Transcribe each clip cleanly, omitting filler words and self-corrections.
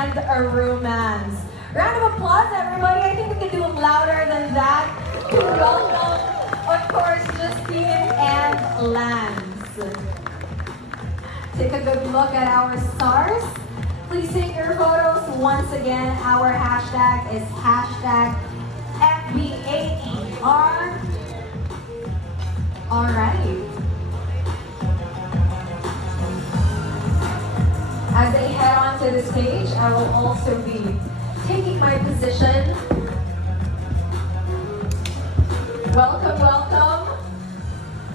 and a romance. Round of applause, everybody. I think we can do it louder than that to welcome, of course, Justine and Lance. Take a good look at our stars. Please take your photos. Once again, our hashtag is hashtag FBAER. All right. As they head on to the stage, I will also be taking my position. Welcome, welcome,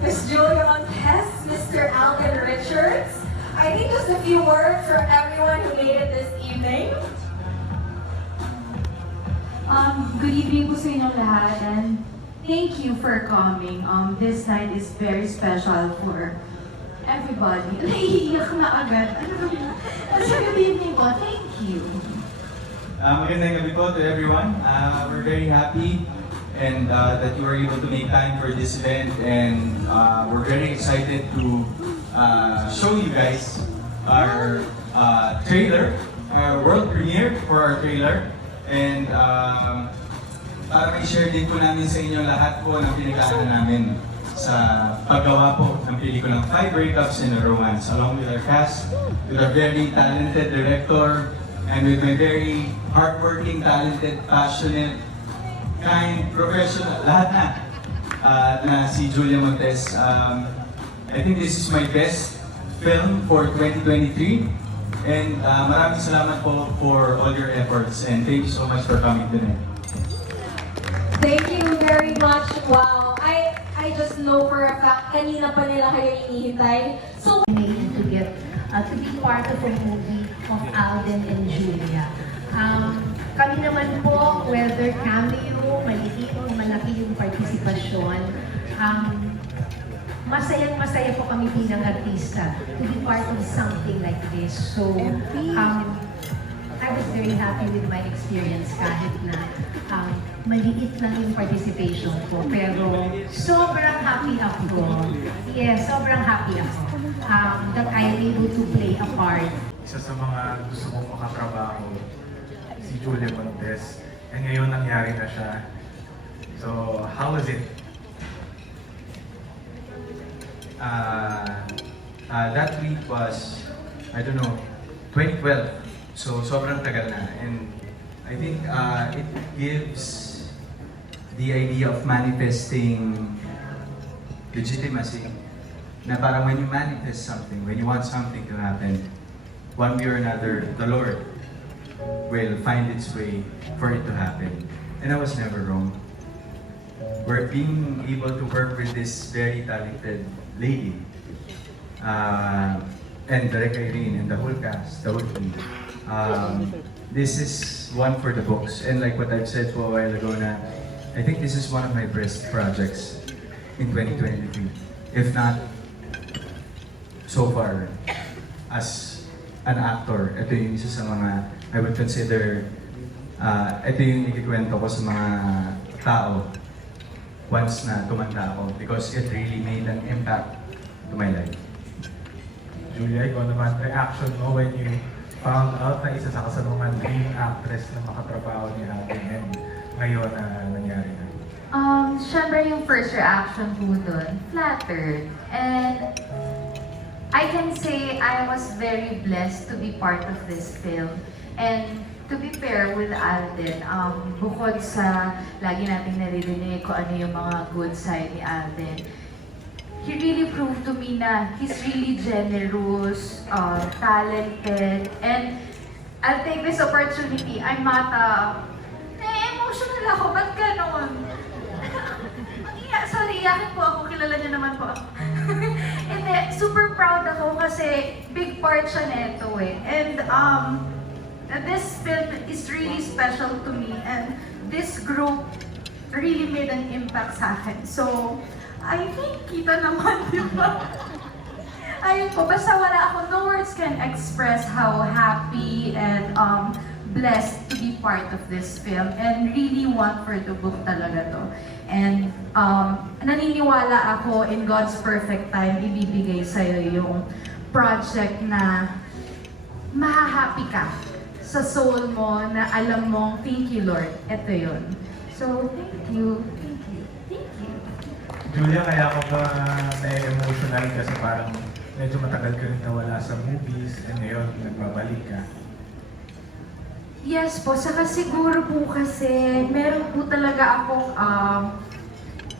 Miss Julia Montes, Mr. Alden Richards. I think just a few words for everyone who made it this evening. Good evening po sa inyong lahat, and thank you for coming. This night is very special for everybody. Naiiyak na agad. Good evening po. Thank you. Magandang gabi po to everyone. We're very happy and that you were able to make time for this event, and we're very excited to show you guys our trailer, our world premiere for our trailer. And para i-share din po namin sa inyo lahat po ng pinagdaanan namin sa paggawa po ng pelikulang 5 Breakups in a Romance, along with our cast, with a very talented director, and with my very hardworking, talented, passionate, kind, professional, lahat na si Julia Montes. I think this is my best film for 2023. And maraming salamat po for all your efforts, and thank you so much for coming tonight. Thank you very much. Wow. I just know for a fact, kanina pa nila kayo inihintay. So, to get to be part of a movie of Alden and Julia. Kami naman po, whether cameo, maliit o malaki yung partisipasyon, masayang-masaya po kami bilang artista to be part of something like this. So, I was very happy with my experience kahit na maliit lang yung participation ko. Pero sobrang happy ako. Yes, sobrang happy ako that I'm able to play a part. Isa sa mga gusto kong makatrabaho, si Julia Montes. And ngayon nangyari na siya. So, how was it? That week was, I don't know, 2012. So sobrang tagal na. And I think it gives the idea of manifesting legitimacy. Na parang when you manifest something, when you want something to happen, one way or another, the Lord will find its way for it to happen. And I was never wrong. We're being able to work with this very talented lady, and Direct Irene and the whole cast, the whole team. This is one for the books, and like what I've said for a while ago na, I think this is one of my best projects in 2023. If not, so far, as an actor, ito yung isa sa mga, I would consider, ito yung ikikwento ko sa mga tao once na tumanda ako, because it really made an impact to my life. Julia, ikaw naman, reaction mo when you found out na isa sa kasalungan dream actress na makatrabaho ni Alden, and ngayon nangyari na? Siyempre yung first reaction po dun, flattered. And I can say I was very blessed to be part of this film. And to be fair with Alden, bukod sa lagi nating naririnig kung ano yung mga good side ni Alden, he really proved to me na he's really generous, talented, and I'll take this opportunity. I'm not emotional ako, ba't ganon? Sorry, iyakin po ako, kilala niyo naman po ako. Hindi, super proud ako kasi big part siya neto eh. And this film is really special to me, and this group really made an impact sa akin. So, I think kita naman, di ba? Ayun po, basta wala ako, no words can express how happy and blessed to be part of this film, and really want for the book talaga to. And naniniwala ako in God's perfect time, ibibigay sa'yo yung project na mahahappy ka sa soul mo na alam mong, thank you Lord, ito yun. So, thank you, thank you, thank you. Julia, kaya ako ba na-emotional kasi parang medyo matagal ka rin nawala sa movies and ngayon nagbabalik ka. Yes po, saka siguro po kasi meron po talaga akong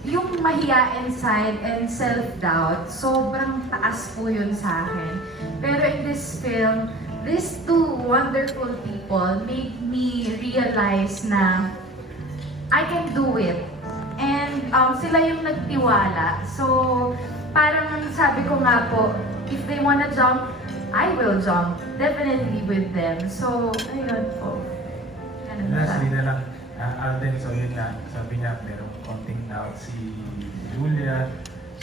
yung mahiyain side and self-doubt, sobrang taas po yun sa akin. Pero in this film, these two wonderful people made me realize na I can do it. And sila yung nagtiwala. So, parang sabi ko nga po, if they wanna jump, I will jump. Definitely with them. So, ayun po. Ganun Lastly siya. na lang, Alden, so yun nga, sabi niya, merong konting doubt si Julia.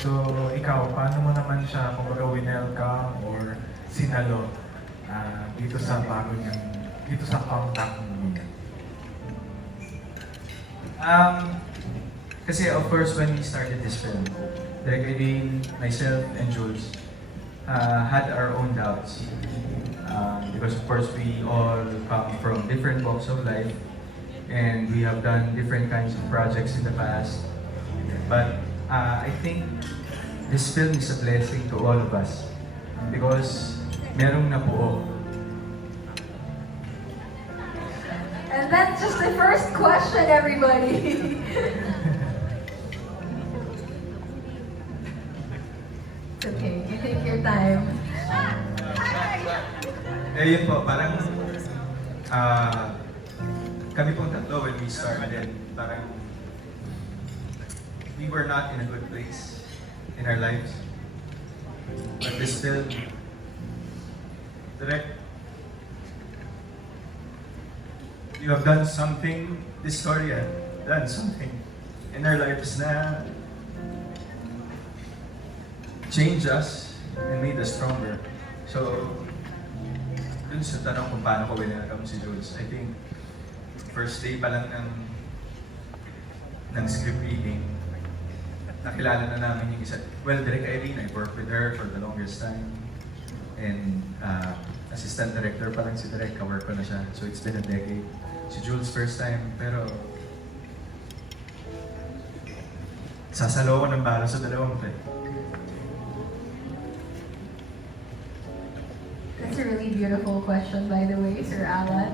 So, ikaw, paano mo naman siya, kumbaga, winelcome or sinalo dito sa bago niyang, dito sa contact mo? Kasi of course, when we started this film, Direk Eileen, myself, and Jules had our own doubts. Because of course, we all come from different walks of life, and we have done different kinds of projects in the past. But I think this film is a blessing to all of us because merong nabuo. And that's just the first question, everybody. It's okay, you take your time. Eh yun po, parang kami pong tatlo when we started, parang we were not in a good place in our lives. But this film, Direk, you have done something, this story had done something in our lives na changed us and made us stronger. So, dun sa tanong kung paano ko winelcome si Jules, I think first day pa lang ng script reading, nakilala na namin yung isa. Well, Direk Eileen, I worked with her for the longest time. And assistant director pa lang si Direk, ka-work ko na siya. So it's been a decade. Si Jules first time, pero sasalo ko ng bala sa dalawang play. That's a really beautiful question, by the way, Sir Alan.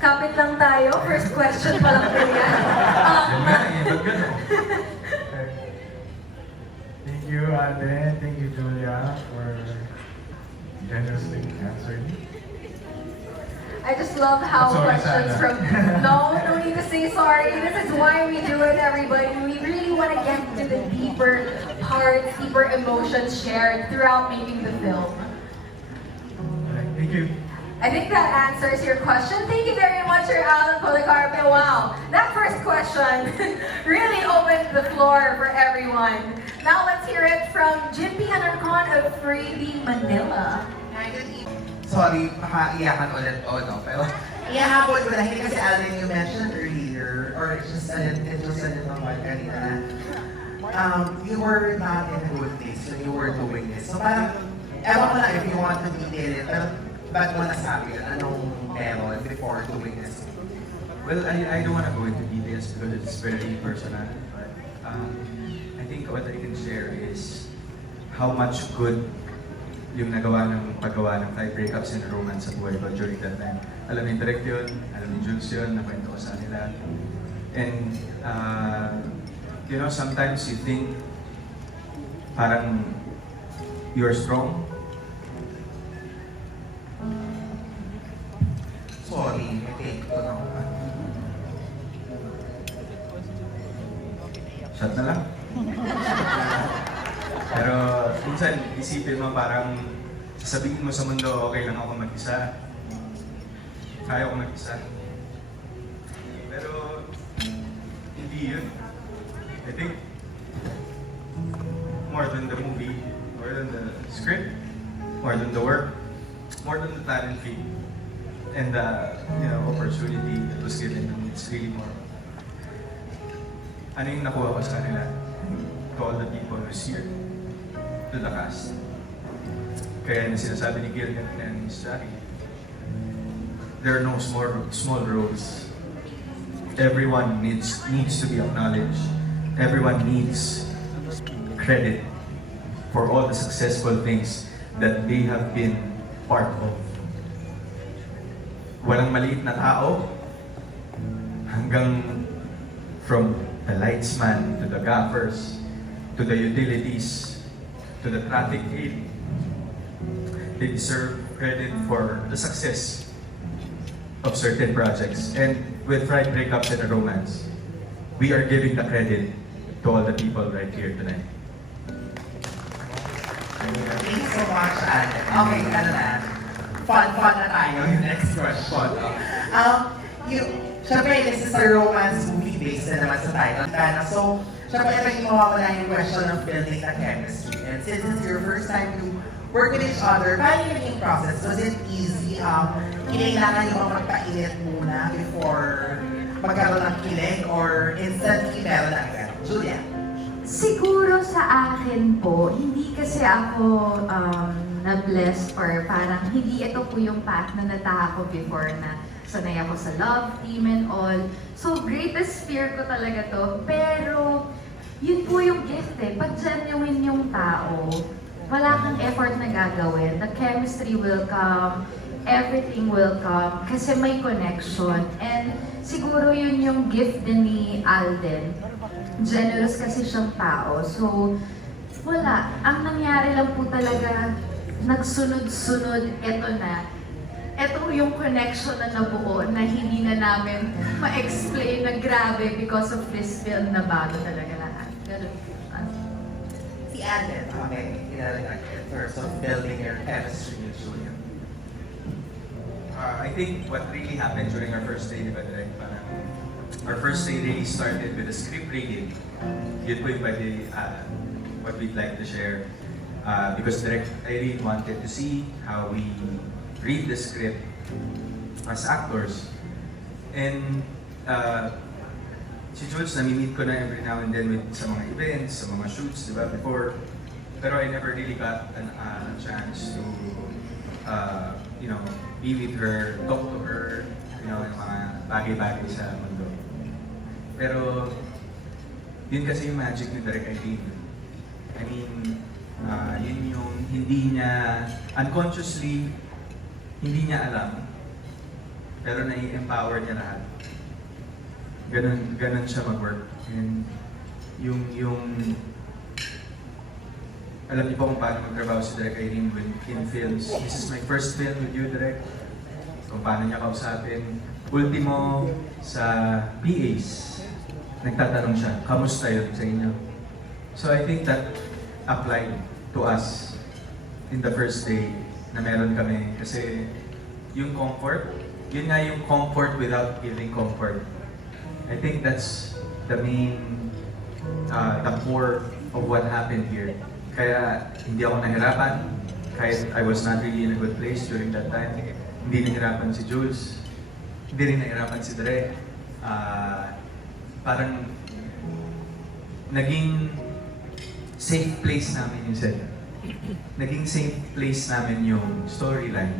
Kapit lang tayo. First question pa lang po yan. Yan nga, yung gano'n. Thank you, Alden. Thank you, Julia, for generously answering. I just love how Sorry, questions Sana. from... No, no need to say sorry. This is why we do it, everybody. We really want to get to the deeper parts, deeper emotions shared throughout making the film. Thank you. I think that answers your question. Thank you very much, Sir Alan Policarpio. Wow, that first question really opened the floor for everyone. Now let's hear it from Jimpy Hanarcon of Freebie Manila. Sorry, makaiyakan ulit o no, pero iyahabol ko na, hindi kasi Alden you mentioned earlier, or just it just a little while kanina na, you were not in a good place when you were doing this. So parang, ewan ko na if you want to detail it, pero ba't mo nasabi yun? Anong meron before doing this? Well, I don't want to go into details because it's very personal. But I think what I can share is how much good yung paggawa ng 5 breakups and romance sa buhay ko during that time. Alam ni Direk yun, alam ni Jules yun, nakwento ko sa nila. And, you know, sometimes you think parang you're strong. Sorry, may take ko na. Shot na lang. Pero minsan isipin mo parang sasabihin mo sa mundo, okay lang ako mag-isa. Kaya ko mag-isa. Pero hindi yun. I think more than the movie, more than the script, more than the work, more than the talent fee, and the opportunity that was given to me, it's really more. Ano yung nakuha ko sa kanila? To all the people who's here, to the cast. Kaya yung sinasabi ni Gil and Jackie, there are no small roles. Everyone needs to be acknowledged. Everyone needs credit for all the successful things that they have been part of. Walang maliit na tao, hanggang from the lightsman to the gaffers, to the utilities, to the traffic aid. They deserve credit for the success of certain projects. And with Fried Breakups and a Romance, we are giving the credit to all the people right here tonight. Thank you so much, Alden. Okay, ano na. Fun na tayo. Yung next question. Siyempre, this is a romance movie based na naman sa title. So, siyempre, ito yung mawawala yung question of building the chemistry. And since it's your first time to work with each other, paano yung process? Was it easy? Kinailangan yung mga magpainit muna before magkaroon ng kilig or instantly meron na agad? Julia? Siguro sa akin po, hindi kasi ako na-bless or parang hindi ito po yung path na nataha ko before na sanay ako sa love team and all. So, greatest fear ko talaga to. Pero, yun po yung gift eh. Pag genuine yung tao, wala kang effort na gagawin. The chemistry will come, everything will come, kasi may connection. And siguro yun yung gift din ni Alden. Generous kasi siyang tao. So, wala. Ang nangyari lang po talaga, nagsunod-sunod, eto na. Ito yung connection na nabuo na hindi na namin ma-explain na grabe because of this film na bago talaga lahat. Ganun. Si Alden, okay, in terms of building your chemistry with Julia. I think what really happened during our first day, diba, Direk? Parang our first day really started with a script reading. Yun po yung pwede, what we'd like to share. Because Direk, I really wanted to see how we read the script as actors. And si Jules, nami-meet ko na every now and then sa mga events, sa mga shoots, diba, before. Pero I never really got a chance to, be with her, talk to her, yung mga bagay-bagay sa mundo. Pero, yun kasi yung magic ni Direk Aileen. I mean, yun yung hindi niya, unconsciously, hindi niya alam, pero nai-empower niya lahat. Ganun siya mag-work. And alam niyo po kung paano magtrabaho si Direk Aileen in films. This is my first film with you, Direk. Kung paano niya kausapin. Ultimo, sa PAs, nagtatanong siya, kamusta yun sa inyo? So I think that applied to us in the first day na meron kami. Kasi yung comfort, yun nga yung comfort without giving comfort. I think that's the main, the core of what happened here. Kaya hindi ako nahirapan, kahit I was not really in a good place during that time. Hindi nahirapan si Jules, hindi rin nahirapan si Dre. Parang naging safe place namin yung set. Naging safe place namin yung storyline.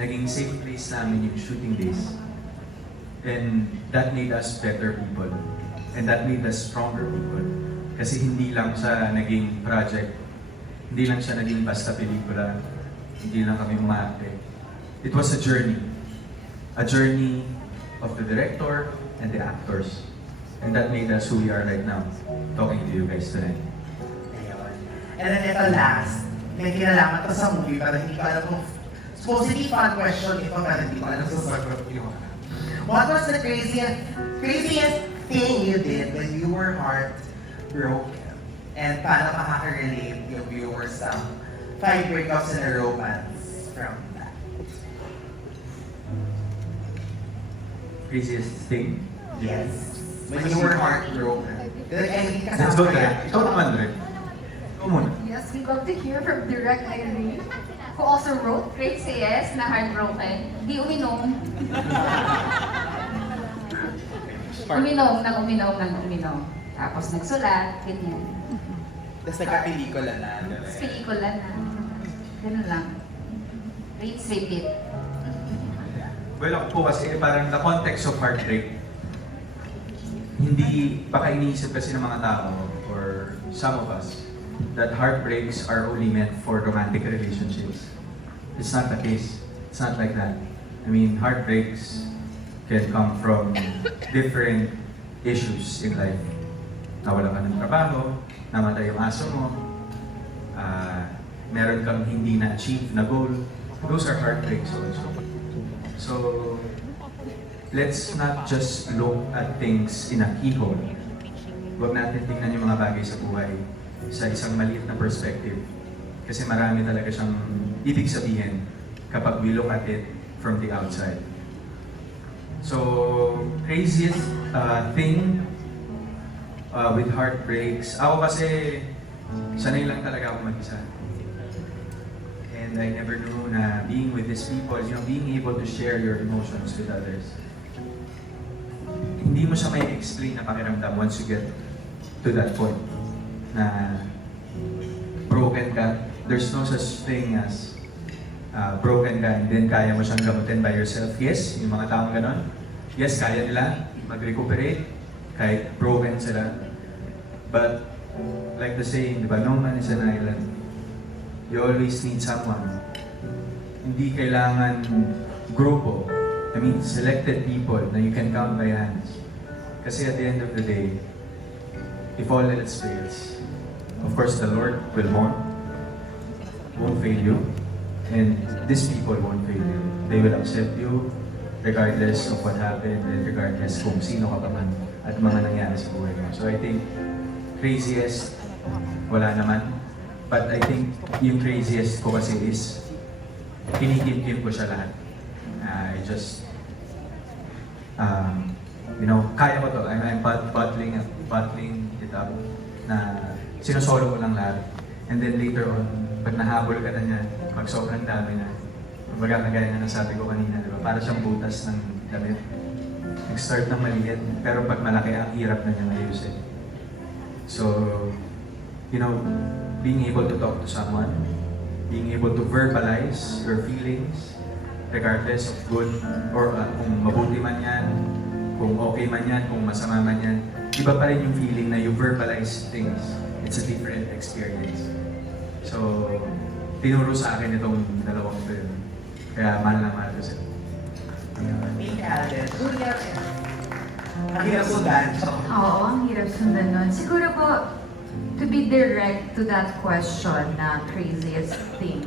Naging safe place namin yung shooting days. And that made us better people. And that made us stronger people. Kasi hindi lang siya naging project. Hindi lang siya naging basta pelikula. Hindi lang kami umaakte. It was a journey. A journey of the director and the actors. And that made us who we are right now, talking to you guys tonight. And then ito last, may kinalaman to sa movie, pero hindi ko alam kung supposedly fun question ito, pero hindi ko alam sa sagot yun. What was the craziest thing you did when you were heartbroken? And paano makaka-relate yung viewers sa 5 breakups and a romance from that? Craziest thing? Yes. When you were heartbroken. Let's go there. Ikaw naman, Dre. Ikaw muna. Yes, we got to hear from Direct Irene, who also wrote Great CS na Heartbroken. Di uminom. uminom. Tapos nagsulat, ganyan. Tapos nagka-pelikula na. Tapos pelikula na. Ganun lang. Rates repeat. Well, ako po kasi parang the context of heartbreak, hindi, baka iniisip kasi ng mga tao, or some of us, that heartbreaks are only meant for romantic relationships. It's not the case. It's not like that. I mean, heartbreaks can come from different issues in life. Nawala ka ng trabaho, namatay yung aso mo, meron kang hindi na-achieve na goal. Those are heartbreaks also. So, let's not just look at things in a keyhole. Huwag natin tingnan yung mga bagay sa buhay sa isang maliit na perspective. Kasi marami talaga siyang ibig sabihin kapag we look at it from the outside. So, craziest thing with heartbreaks, ako kasi sanay lang talaga ako mag-isa. And I never knew na being with these people, you know, being able to share your emotions with others, hindi mo siya may explain na pakiramdam once you get to that point na broken ka. There's no such thing as broken ka and then kaya mo siyang gamutin by yourself. Yes, yung mga taong ganon. Yes, kaya nila mag-recuperate kahit broken sila. But like the saying, di ba, no man is an island. You always need someone. Hindi kailangan grupo. I mean, selected people na you can count by hands. Kasi at the end of the day, if all else fails, of course the Lord will won't fail you. And these people won't fail you. They will accept you regardless of what happened and regardless kung sino ka pa man at mga nangyari sa buhay mo. So I think craziest, wala naman. But I think yung craziest ko kasi is kinikimkim ko siya lahat. I just, you know, kaya ko to. I'm bottling it up na sinusolo ko lang lahat. And then later on, pag nahabol ka na niya, pag sobrang dami na, kumbaga kagaya na nasabi ko kanina, di ba? Para siyang butas ng damit. Nag-start ng maliit, pero pag malaki, ang hirap na niya ayusin. So, you know, being able to talk to someone, being able to verbalize your feelings, regardless of good or kung mabuti man yan, kung okay man yan, kung masama man yan, iba pa rin yung feeling na you verbalize things. It's a different experience. So, tinuro sa akin itong dalawang film. Kaya mahal na mahal ko sila. Thank you, Alden. Ang hirap sundan. Oo, ang hirap sundan nun. Siguro po, to be direct to that question na craziest thing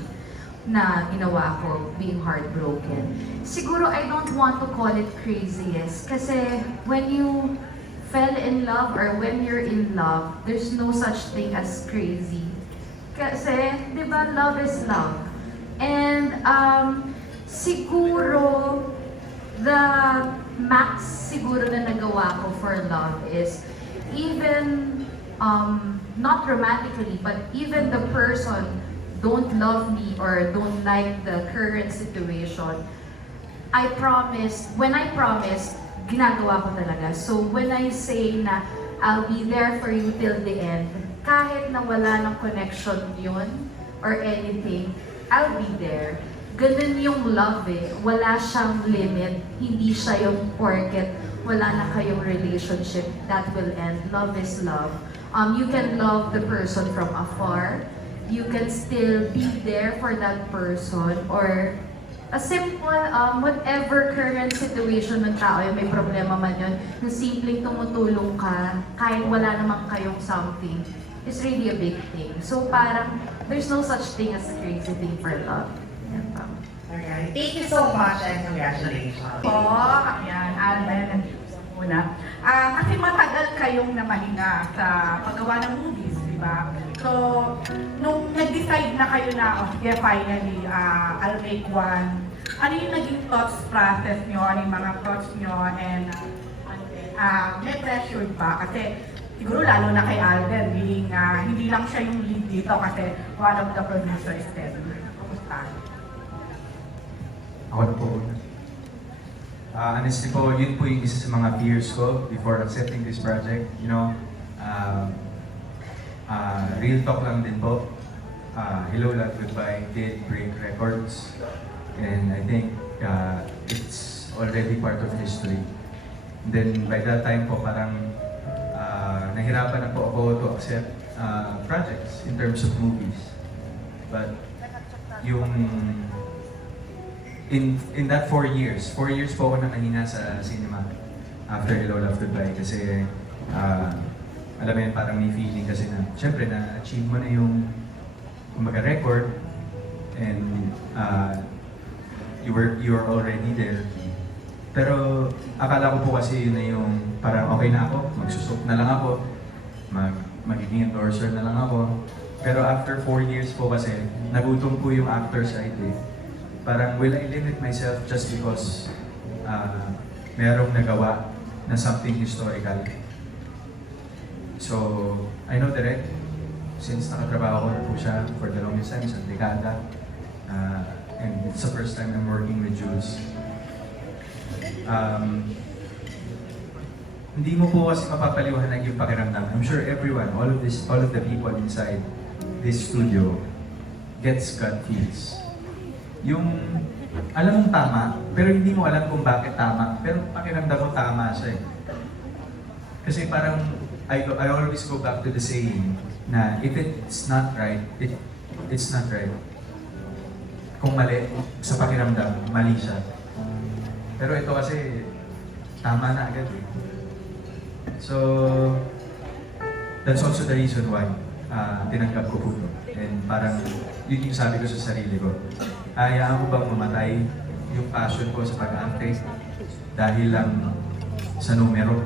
na ginawa ko, being heartbroken. Siguro I don't want to call it craziest kasi when you fell in love or when you're in love, there's no such thing as crazy. Kasi, di ba, love is love. And siguro, the max siguro na nagawa ko for love is even not romantically, but even the person don't love me or don't like the current situation, when I promised, ginagawa ko talaga. So when I say na I'll be there for you till the end, kahit na wala ng connection yun or anything, I'll be there. Ganun yung love eh. Wala siyang limit. Hindi siya yung porket wala na kayong relationship that will end. Love is love. You can love the person from afar. You can still be there for that person or a simple, whatever current situation ng tao, yung may problema man yun, yung simpleng tumutulong ka, kahit wala namang kayong something, is really a big thing. So parang, there's no such thing as a crazy thing for love. Yan pa. Alright. Thank you so much and congratulations. Yan, Alden, muna. Kasi matagal kayong namahinga sa paggawa ng movies, di ba? So, nung nag-decide na kayo na, okay, finally, I'll make one, ano yung naging thoughts process nyo, ano yung mga thoughts nyo, and may pressure ba? Kasi siguro lalo na kay Alden, hindi lang siya yung lead dito kasi one of the producers din. Kumusta? Ako na po. Honestly po, yun po yung isa sa mga fears ko before accepting this project. You know, real talk lang din po. Hello, Love, Goodbye did break records. And I think it's already part of history. Then by that time po parang nahirapan na po ako to accept projects in terms of movies. But yung in that 4 years po ako nakahina sa cinema after Hello Love Goodbye kasi alam mo yun, parang may feeling kasi na syempre na-achieve mo na yung kumbaga record and you were already there. Pero akala ko po kasi yun na yung parang okay na ako, magsusok na lang ako, magiging endorser na lang ako. Pero after 4 years po kasi, nagutom po yung actor side eh. Parang will I limit myself just because merong nagawa na something historical? So, I know Direk, since nakatrabaho ko na po siya for the longest time, isang dekada, and it's the first time I'm working with Jules. Hindi mo po kasi mapapaliwanag yung pakiramdam. I'm sure everyone, all of the people inside this studio gets gut feels. Yung alam mong tama, pero hindi mo alam kung bakit tama, pero pakiramdam mo tama siya eh. Kasi parang I always go back to the saying na if it's not right, it's not right. Kung mali, sa pakiramdam, mali siya. Pero ito kasi, tama na agad eh. So, that's also the reason why tinanggap ko po ito. And parang, yun yung sabi ko sa sarili ko. Hayaan ko bang mamatay yung passion ko sa pag-arte dahil lang sa numero,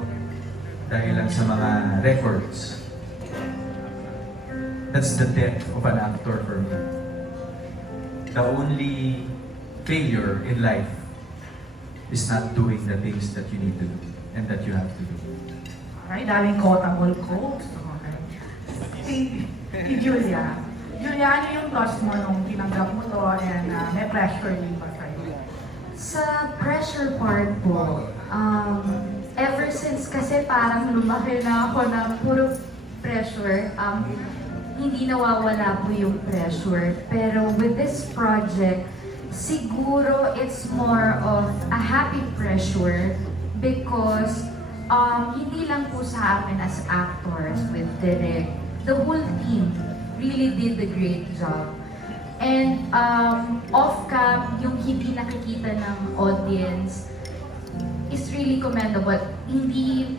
dahil lang sa mga records. That's the death of an actor for me. The only failure in life is not doing the things that you need to do and that you have to do. Ay, daming quotable quotes. Okay. Si Julia. Julia, ano yung thoughts mo nung tinanggap mo to and may pressure din ba sa'yo? Sa pressure part po, ever since kasi parang lumaki na ako na puro pressure, hindi nawawala po yung pressure. Pero with this project, siguro it's more of a happy pressure because hindi lang po sa amin as actors with Direk, the whole team really did a great job. And off-cam, yung hindi nakikita ng audience is really commendable. Hindi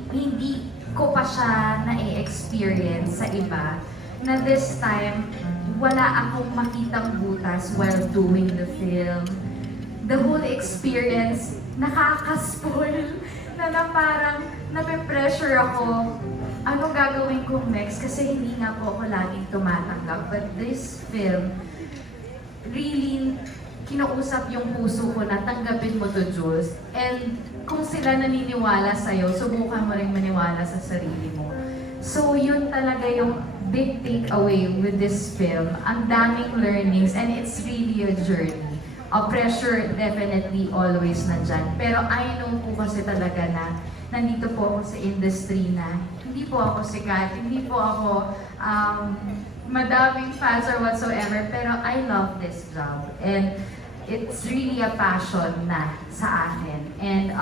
ko pa siya na-experience sa iba na this time, wala akong makitang butas while doing the film. The whole experience, nakaka-spoil na parang nape-pressure ako. Anong gagawin kong next? Kasi hindi nga po ako laging tumatanggap. But this film, really, kinausap yung puso ko na tanggapin mo to, Jules. And kung sila naniniwala sa'yo, subukan mo rin maniwala sa sarili mo. So yun talaga yung big takeaway with this film. Ang daming learnings and it's really a journey. Pressure definitely always nandyan. Pero I know po kasi talaga na nandito po ako sa industry na hindi po ako sikat, hindi po ako madaming fans or whatsoever, pero I love this job. And it's really a passion na sa akin. And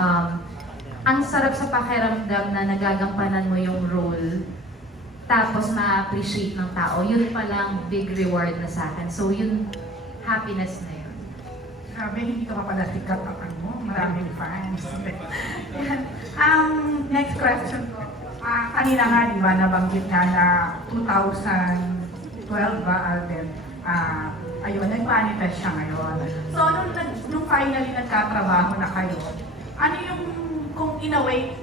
ang sarap sa pakiramdam na nagagampanan mo yung role tapos ma-appreciate ng tao. Yun palang big reward na sa akin. So yun, happiness na yun. Grabe, hindi ka pa pala sikat ang ano, maraming fans. Next question ko. Kanina nga, di ba, nabanggit nga na 2012 ba, Alden? Ayun, nag-manifest siya ngayon. So, nung finally nagkatrabaho na kayo, ano yung, kung in a way,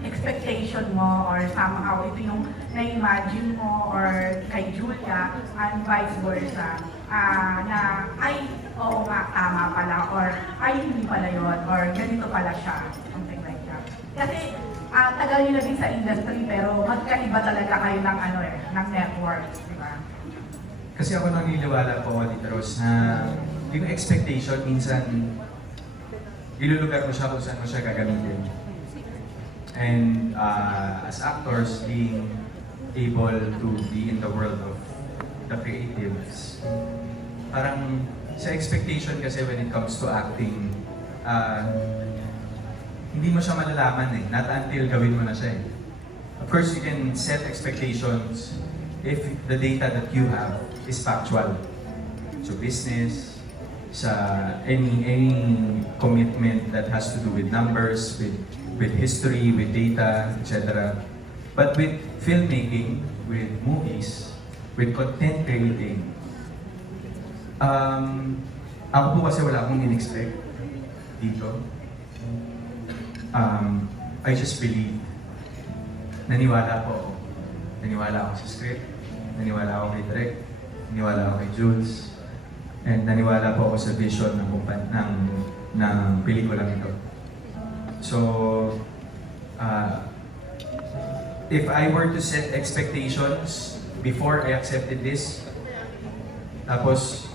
expectation mo or somehow ito yung na-imagine mo or kay Julia and vice versa, na ay, oo nga, tama pala, or ay, hindi pala yun, or ganito pala siya, something like that. Kasi, tagal nyo na din sa industry, pero magkaiba talaga kayo ng ano ng network, di ba? Kasi ako naniniwala po, Tita Rose, na yung expectation minsan ilulugar mo siya kung saan mo siya gagamitin. And as actors, being able to be in the world of the creatives, parang sa expectation kasi when it comes to acting, hindi mo siya malalaman eh. Not until gawin mo na siya eh. Of course, you can set expectations if the data that you have is factual. So business, sa any commitment that has to do with numbers, with history, with data, etc. But with filmmaking, with movies, with content creating, ako po kasi wala akong in-expect dito. I just believe. Naniwala po ako. Naniwala ako sa script, naniwala ako kay Direk, naniwala ako kay Jules, and naniwala po ako sa vision ng pelikulang ito. So, if I were to set expectations before I accepted this, tapos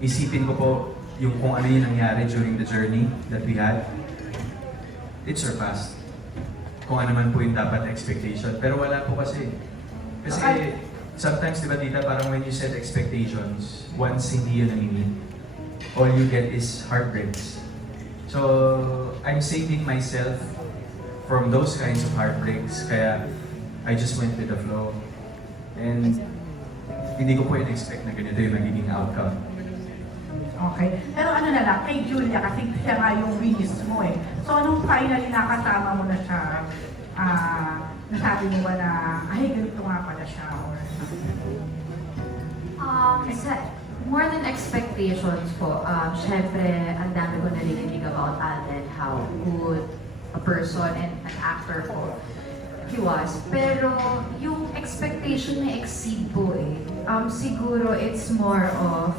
isipin ko po yung kung ano yung nangyari during the journey that we had, it surpassed kung ano man po yung dapat expectation. Pero wala po kasi. Kasi sometimes, di ba tita, parang when you set expectations, once hindi yun nangingin, all you get is heartbreaks. So, I'm saving myself from those kinds of heartbreaks, kaya I just went with the flow. And hindi ko po in-expect na ganito yung magiging outcome. Okay. Pero ano na lang, kay Julia, kasi siya nga yung winis mo eh. So, nung finally nakasama mo na siya, nasabi mo ba na, ay, ganito nga pala siya? Or... More than expectations po, syempre, ang dami ko narinig about Alden, how good a person and an actor po he was. Pero yung expectation na exceed po eh. Siguro it's more of,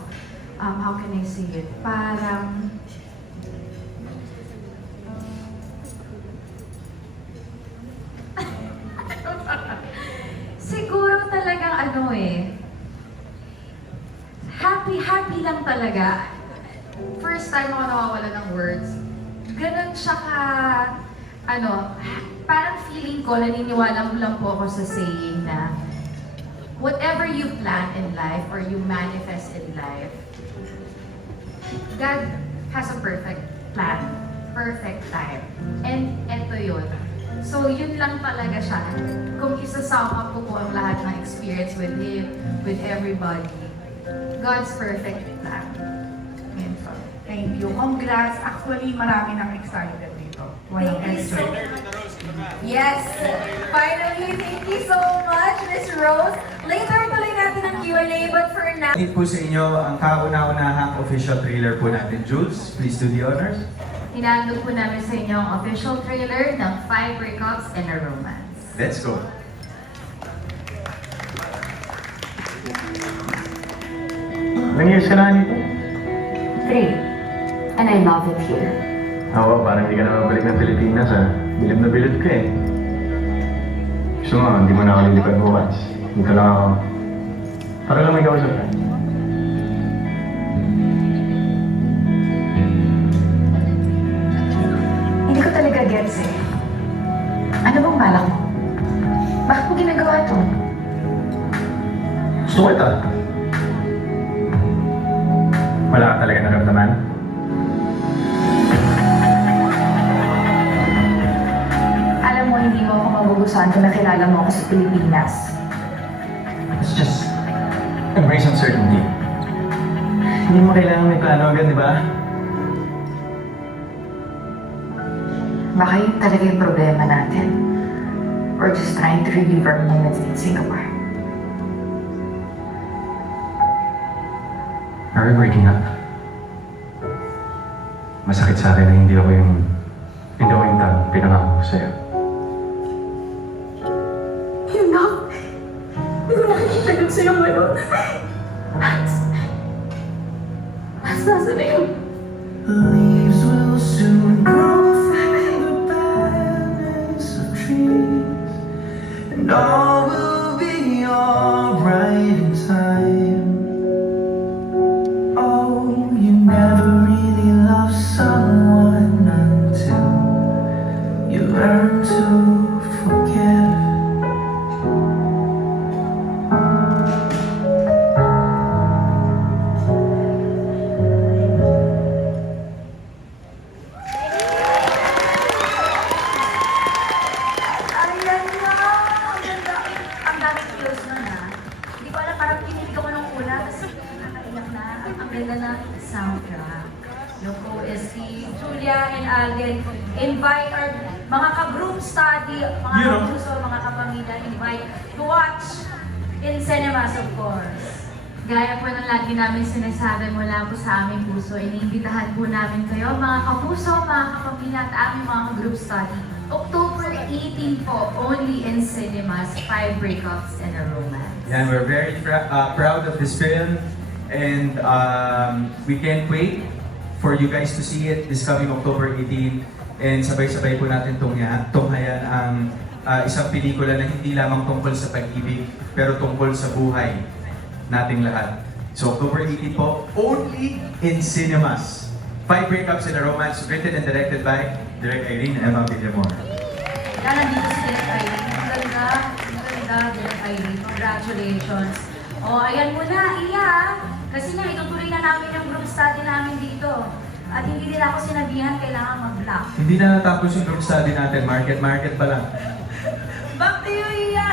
how can I say it? Parang, siguro talagang ano eh, happy lang talaga. First time ako nawawala ng words. Ganun siya ka, parang feeling ko, naniniwala lang po ako sa saying na whatever you plan in life or you manifest in life, God has a perfect plan, perfect time. And eto yun. So yun lang talaga siya. Kung isa-sum up ko po ang lahat ng experience with Him, with everybody, God's perfect plan. Yun po. Thank you. Congrats. Actually, marami nang excited dito. Walang Thank you so extra. Yes! Finally, thank you so much, Miss Rose. Later, tuloy natin ang Q&A, but for now... Hit po sa inyo ang kauna-unahang official trailer po natin. Jules, please do the honors. Hinahanda po namin sa inyo ang official trailer ng 5 Breakups and a Romance. Let's go. Ilang years ka na dito? 3. And I love it here. Ako, parang hindi ka na mabalik ng Pilipinas ha. Bilib na bilib ka eh. Gusto mo, hindi mo na ako lilipad bukas. Dito lang ako. Para lang may kausap ka. Hindi ko talaga gets eh. Ano bang balak mo? Bakit mo ginagawa to? Gusto kita. Wala ka talaga naramdaman? Alam mo, hindi mo ako magugustuhan kung nakilala mo ako sa Pilipinas. It's just embrace uncertainty. Hindi mo kailangan may plano agad, di ba? Baka yun talaga yung problema natin. We're just trying to relive our moments in Singapore. Are we breaking up? Masakit sa akin na hindi ako yung taong pinangako ko sa'yo. Yun na! Hindi ko nakikita yun sa'yo ngayon. Mas nasa na yun? Leaves will soon grow from the banners of trees, and all will be alright in time. Oh, you never really love someone until you learn to forget. ganda ng soundtrack. Yung OST, Julia and Alden, invite our mga ka-group study, mga kapuso, mga kapamilya, invite to watch in cinemas, of course. Gaya po ng lagi namin sinasabi mula po sa aming puso, iniimbitahan po namin kayo, mga kapuso, mga kapamilya at aming mga group study. October 18 po, only in cinemas, 5 breakups and a romance. And we're very proud of this film, and we can't wait for you guys to see it this coming October 18. And sabay-sabay po natin tunghayan ang isang pelikula na hindi lamang tungkol sa pag-ibig, pero tungkol sa buhay nating lahat. So October 18 po, only in cinemas. 5 breakups and a romance, written and directed by Direk Irene and Emma Villamor. Yan, nandito si Direk Irene. Ang ganda, Direk Irene. Congratulations. O, ayan muna, Iya. Kasi nga, itutuloy na namin yung group study namin dito. At hindi nila ako sinabihan, kailangan mag-block. Hindi na natapos yung group study natin, market pa lang. Back to you, Iya!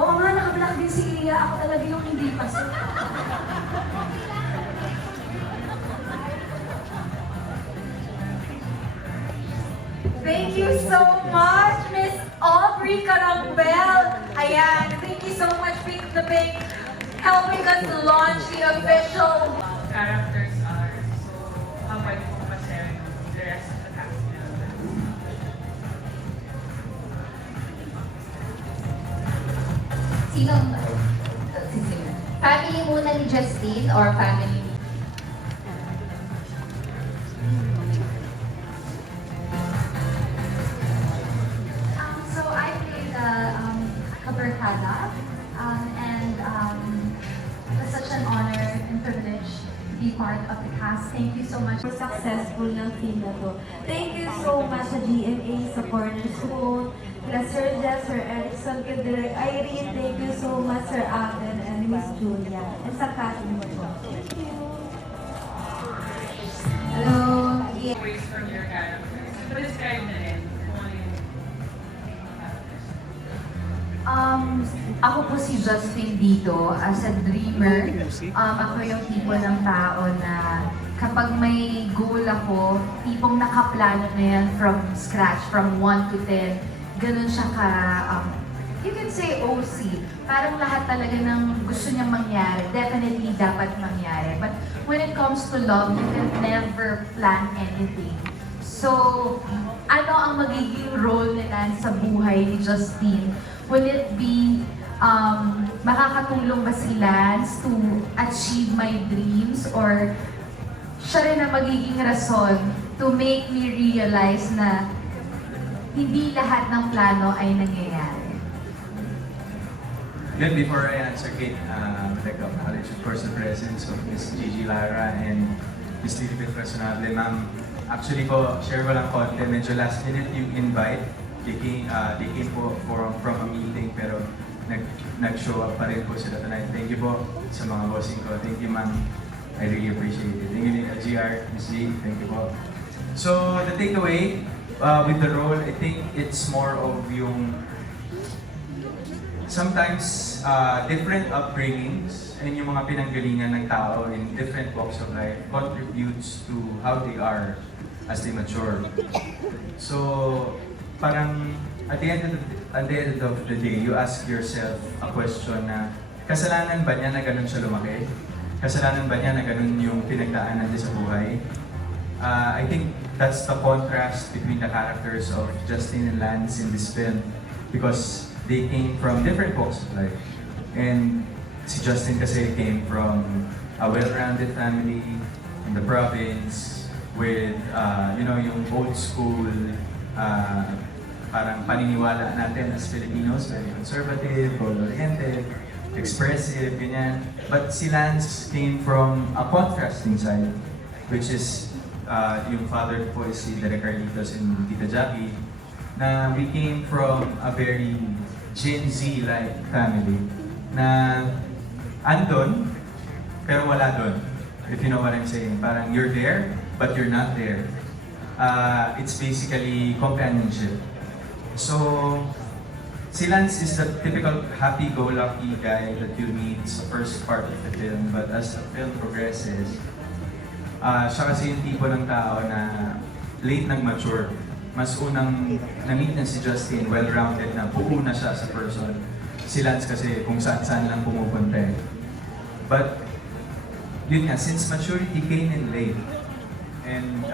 Oo nga, naka-block din si Iya. Ako talaga yung hindi pa. Thank you so much, Miss Aubrey Carambel. Ayan, thank you so much, Pink the Pink, helping us launch the official Characters are so kapag po ma-share the rest of the cast. Sinong, family muna ni Justine or family? So I played Kabarkada, and it's such an honor and privilege to be part of the cast. Thank you so much. Successful ng film na to. Thank you so much sa GMA, sa Cornerstone, kila Sir Jess, Sir Erickson, kay Direk Irene. Thank you so much, Sir Alden and Miss Julia. And sa cast mo po. Thank you. Hello. Yeah. Ways from your characters. Describe na rin kung ano yung Ako po si Justin dito as a dreamer. Ako yung tipo ng tao na kapag may goal ako, tipong nakaplano na yan from scratch, from 1 to 10. Ganun siya ka, you can say OC. Parang lahat talaga ng gusto niyang mangyari, definitely dapat mangyari. But when it comes to love, you can never plan anything. So, ano ang magiging role nila sa buhay ni Justine? Will it be makakatulong ba si Lance to achieve my dreams, or siya rin ang magiging rason to make me realize na hindi lahat ng plano ay nangyayari? Then before I answer, Kate, I'd like to acknowledge, of course, the presence of Miss Gigi Lara and Miss Lilibet Personable. Ma'am, actually po, share ko lang konti, medyo last minute yung invite. They came po from a meeting, pero nag-show up pa rin po sila tonight. Thank you po sa mga bossing ko. Thank you, ma'am. I really appreciate it. Thank you, GR, Miss G. Thank you po. So, the takeaway with the role, I think it's more of yung sometimes different upbringings and yung mga pinanggalingan ng tao in different walks of life contributes to how they are as they mature. So, parang at the end of the day, you ask yourself a question na kasalanan ba niya na ganun siya lumaki? Kasalanan ba niya na ganun yung pinagdaanan niya sa buhay? I think that's the contrast between the characters of Justin and Lance in this film, because they came from different walks of life. And si Justin kasi came from a well-rounded family in the province with, yung old school parang paniniwala natin as Filipinos, very conservative, goal-oriented, expressive, ganyan. But si Lance came from a contrasting side, which is yung father ko is si Derek Carlitos and Tita Jackie, na we came from a very Gen Z-like family na andon, pero wala doon. If you know what I'm saying. Parang you're there, but you're not there. It's basically companionship. So, Si Lance is the typical happy-go-lucky guy that you meet sa first part of the film, but as the film progresses, siya kasi yung tipo ng tao na late nang mature. Mas unang na-meet na si Justin, well-rounded na, buo na siya sa person. Si Lance kasi kung saan-saan lang pumupunta eh. But, yun nga, since maturity came in late, and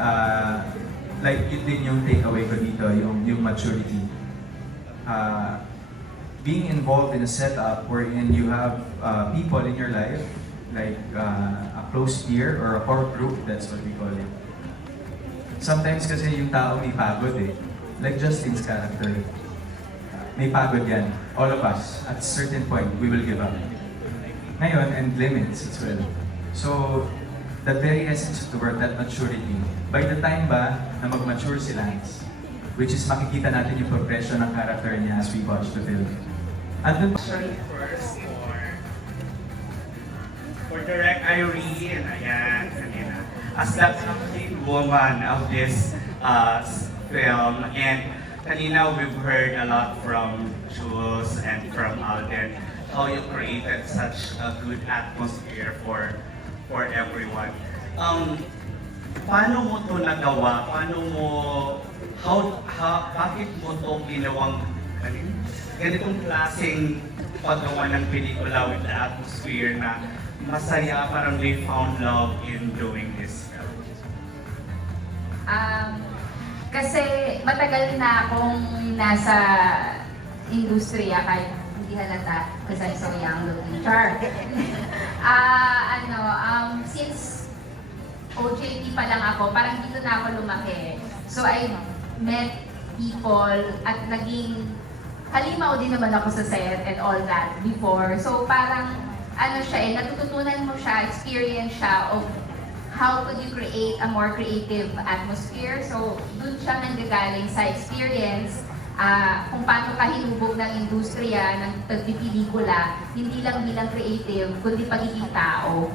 like yun din yung takeaway ko dito, yung maturity. Being involved in a setup wherein you have people in your life, like a close peer or a core group, that's what we call it. Sometimes kasi yung tao may pagod eh. Like Justin's character. May pagod yan. All of us, at a certain point, we will give up. Ngayon, and limits as well. So, that very essence of the word, that maturity, by the time ba na mag-mature si Lance, which is makikita natin yung progression ng character niya as we watch the film. Andun First for direct Irene, ayan, kanina. As the lead woman of this film, and kanina we've heard a lot from Jules and from Alden, how you created such a good atmosphere for everyone. Paano mo to nagawa? Bakit mo to ginawang ganitong klaseng paggawa ng pelikula with the atmosphere na masaya, parang they found love in doing this film? Kasi matagal na akong nasa industriya kahit hindi halata kasi I'm so young looking. Char. Since OJT pa lang ako, parang dito na ako lumaki. So I met people at naging halimaw din naman ako sa set and all that before. So parang natututunan mo siya, experience siya of how could you create a more creative atmosphere. So dun siya nanggagaling sa experience kung paano ka hinubog ng industriya ng pagpipelikula, hindi lang bilang creative, kundi pagiging tao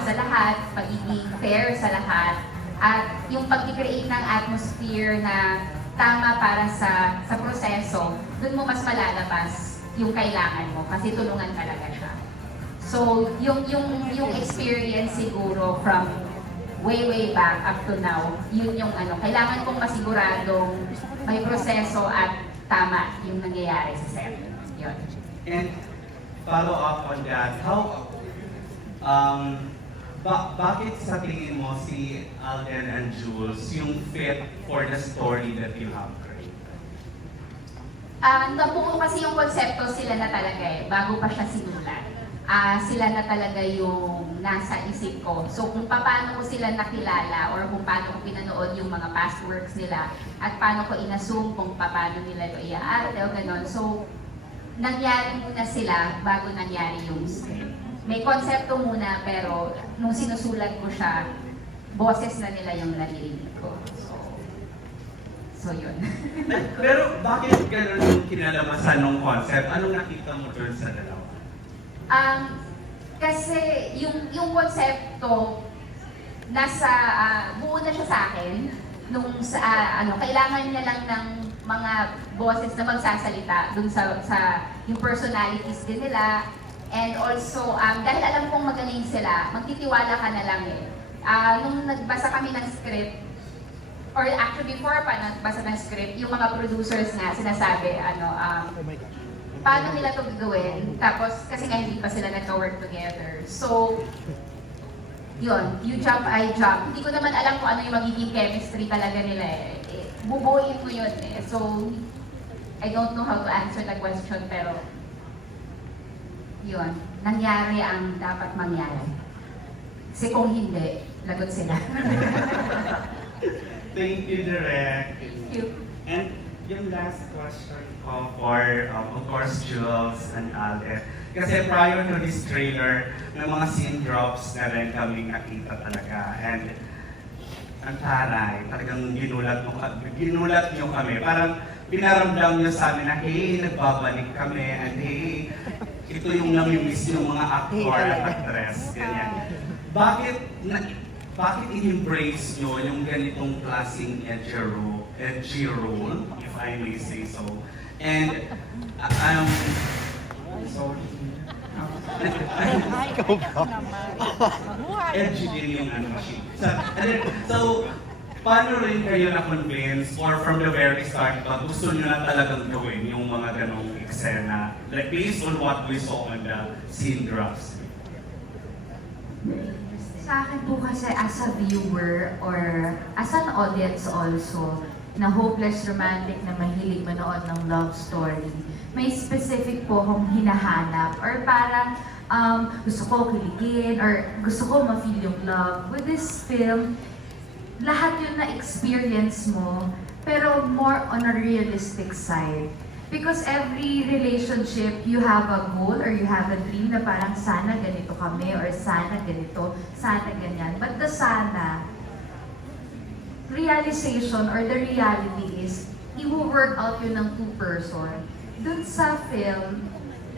sa lahat, pagiging fair sa lahat, at yung pag-create ng atmosphere na tama para sa proseso, dun mo mas malalabas yung kailangan mo kasi tulungan talaga siya. So, yung experience siguro from way back up to now, yun yung kailangan kong masiguradong may proseso at tama yung nangyayari sa set. Yun. And follow up on that, how bakit sa tingin mo si Alden and Jules yung fit for the story that you have created? Nabuo kasi yung konsepto sila na talaga bago pa siya sinulat. Sila na talaga yung nasa isip ko. So kung paano ko sila nakilala or kung paano ko pinanood yung mga past works nila at paano ko inassume kung paano nila ito i-arte o gano'n. So nangyari muna sila bago nangyari yung script. May konsepto muna pero nung sinusulat ko siya, boses na nila yung naririnig ko. So yun. Pero bakit gano'n yung kinalamasan ng concept? Anong nakita mo doon sa dalawa? Kasi yung konsepto buo na siya sa akin nung kailangan niya lang ng mga boses na magsasalita dun sa yung personalities din nila, and also dahil alam kong magaling sila, magtitiwala ka na lang nung nagbasa kami ng script, or actually before pa nagbasa ng script, yung mga producers nga sinasabi paano nila ito gagawin, tapos kasi nga hindi pa sila nagka-work together. So, yun, you jump, I jump. Hindi ko naman alam kung ano yung magiging chemistry talaga nila bubuuin mo yun So, I don't know how to answer the question, pero yun, nangyari ang dapat mangyari. Kasi kung hindi, lagot sila. Thank you, Direk. Thank you. And yung last question ko for, of course, Jules and Alden. Kasi prior to this trailer, may mga scene drops na rin kaming nakita talaga. And ang taray, talagang ginulat nyo kami. Parang pinaramdam nyo sa amin na, hey, nagbabalik kami. And hey, ito yung namimiss yung mga actor at actress. Ganyan. Bakit in-embrace nyo yung ganitong klaseng edgy role, if I may say so? And sorry. Engineering yung machine. So, paano rin kayo na-convince or from the very start ba gusto nyo na talagang gawin yung mga ganong eksena? Like based on what we saw on the scene drops. Sa akin po kasi as a viewer or as an audience also, na hopeless romantic na mahilig manood ng love story, may specific po akong hinahanap or parang gusto ko kiligin or gusto ko ma-feel yung love. With this film, lahat yun na-experience mo, pero more on a realistic side. Because every relationship, you have a goal or you have a dream na parang sana ganito kami or sana ganito, sana ganyan. But the sana, realization or the reality is, i-work out yun ng two-person. Dun sa film,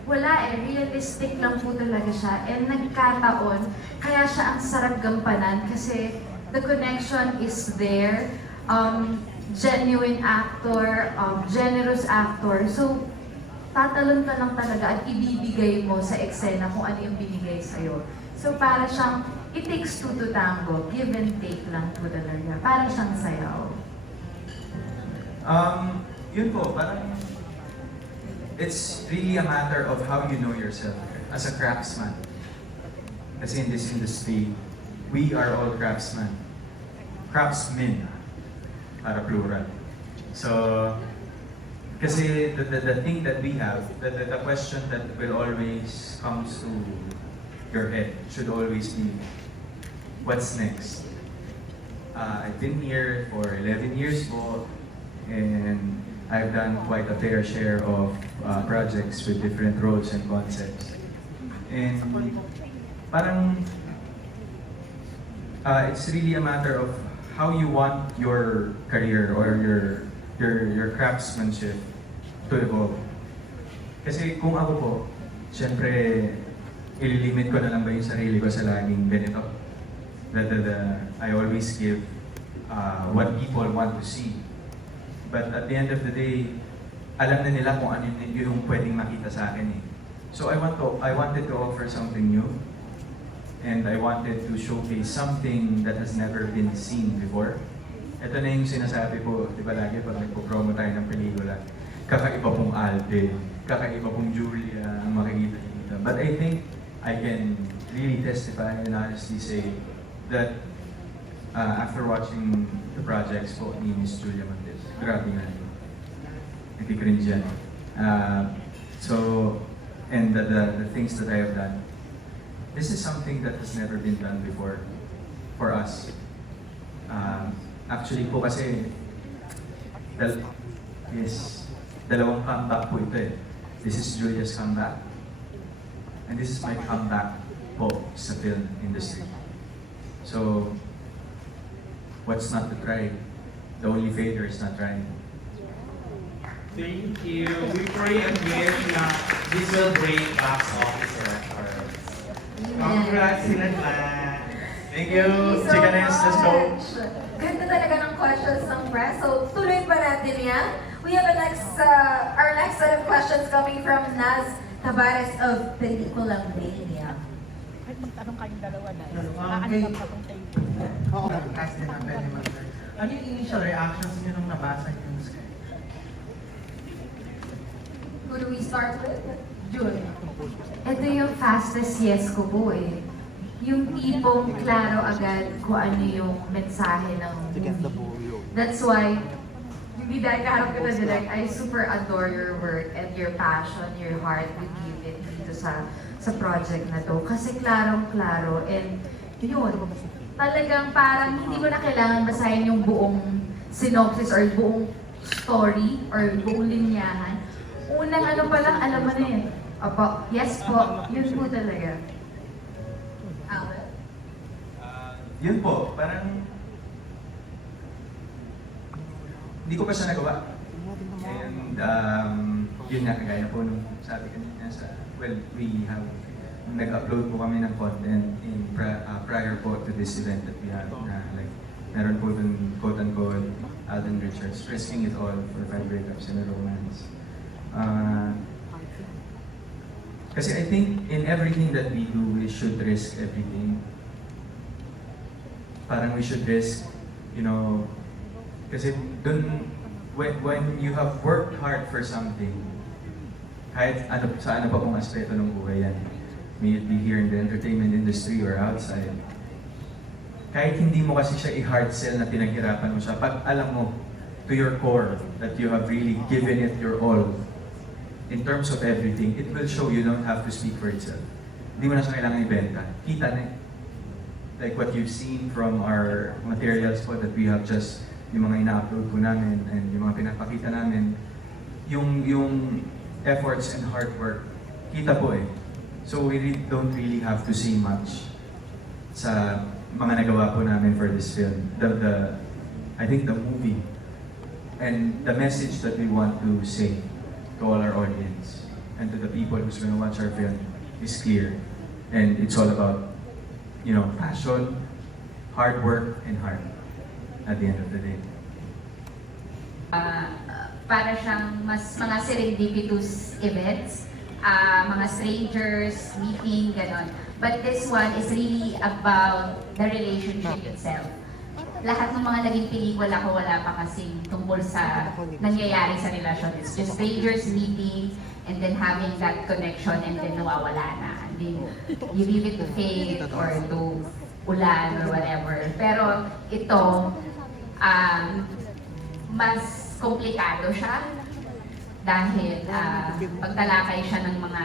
wala realistic lang po talaga siya. And nagkataon, kaya siya ang sarap gampanan kasi the connection is there. Genuine actor, generous actor. So, tatalon ka lang talaga at ibibigay mo sa eksena kung ano yung binigay sa'yo. So, para siyang, it takes two to tango. Give and take lang po talaga. Para siyang sayaw. Yun po, parang it's really a matter of how you know yourself as a craftsman. Kasi in this industry, we are all craftsmen. Craftsmen, para plural. So, kasi the thing that we have, the question that will always comes to your head should always be, what's next? I've been here for 11 years po, and I've done quite a fair share of projects with different roles and concepts. And parang it's really a matter of how you want your career or your craftsmanship to evolve. Kasi kung ako po, syempre, ililimit ko na lang ba yung sarili ko sa laging ganito? I always give what people want to see. But at the end of the day, alam na nila kung ano yung pwedeng makita sa akin eh. So I wanted to offer something new. And I wanted to showcase something that has never been seen before. Ito na yung sinasabi ko, di ba lagi pag nagpo-promo tayo ng pelikula, kakaiba pong Alden, kakaiba pong Julia ang makikita dito. But I think I can really testify and honestly say that after watching the projects po ni Miss Julia Montes, grabe nga. Nagkikringe yan. And the things that I have done, this is something that has never been done before for us. Actually po kasi, dalawang comeback po ito eh. This is Julia's comeback. And this is my comeback po sa film industry. So, what's not to try? The only failure is not trying. Thank you. We pray and wish na this will break box office records. Congrats in advance. Thank you, Chikanes. Let's go. Ganda talaga ng questions ng press. So, tuloy pa natin yan. We have our next set of questions coming from Naz Tabares of Pelikulang Mania. Ano yung initial reactions niyo nung nabasa niyo yung script? Who do we start with? Julia. Ito yung fastest yes ko po eh. Yung tipong klaro agad kung ano yung mensahe ng movie. That's why, hindi dahil kaharap ko na direct, I super adore your work and your passion, your heart you give it dito sa project na to. Kasi klarong-klaro and yun, talagang parang hindi mo na kailangan basahin yung buong synopsis or buong story or buong linyahan. Unang ano pa lang, alam mo na yun. Opo, yes po, yun po talaga. Alden? Yun po, parang hindi ko pa siya nagawa. And yun nga, kagaya po nung sabi kanina nag-upload po kami ng content in prior po to this event that we have na like, meron po dun quote-unquote Alden Richards risking it all for 5 breakups and a romance. Kasi I think in everything that we do, we should risk everything. Parang we should risk, kasi when you have worked hard for something, kahit sa ano pa pong aspeto ng buhay yan, may it be here in the entertainment industry or outside, kahit hindi mo kasi siya i-hard sell na pinaghirapan mo siya, pag alam mo to your core that you have really given it your all, in terms of everything, it will show. You don't have to speak for itself. Hindi mo na siya kailangan ibenta. Kita na eh. Like what you've seen from our materials po that we have just, yung mga ina-upload po namin and yung mga pinapakita namin, yung efforts and hard work, kita po eh. So we don't really have to say much sa mga nagawa po namin for this film. I think the movie and the message that we want to say to all our audience and to the people who's going to watch our film is clear. And it's all about, passion, hard work, and heart at the end of the day. Para siyang mas mga serendipitous events, mga strangers, meeting, ganon. But this one is really about the relationship itself. Lahat ng mga naging pelikula ko wala pa kasing tungkol sa nangyayari sa relasyon. It's just strangers meeting and then having that connection and then nawawala na. And then you leave it to fate or to ulan or whatever. Pero ito, mas komplikado siya dahil pagtalakay siya ng mga,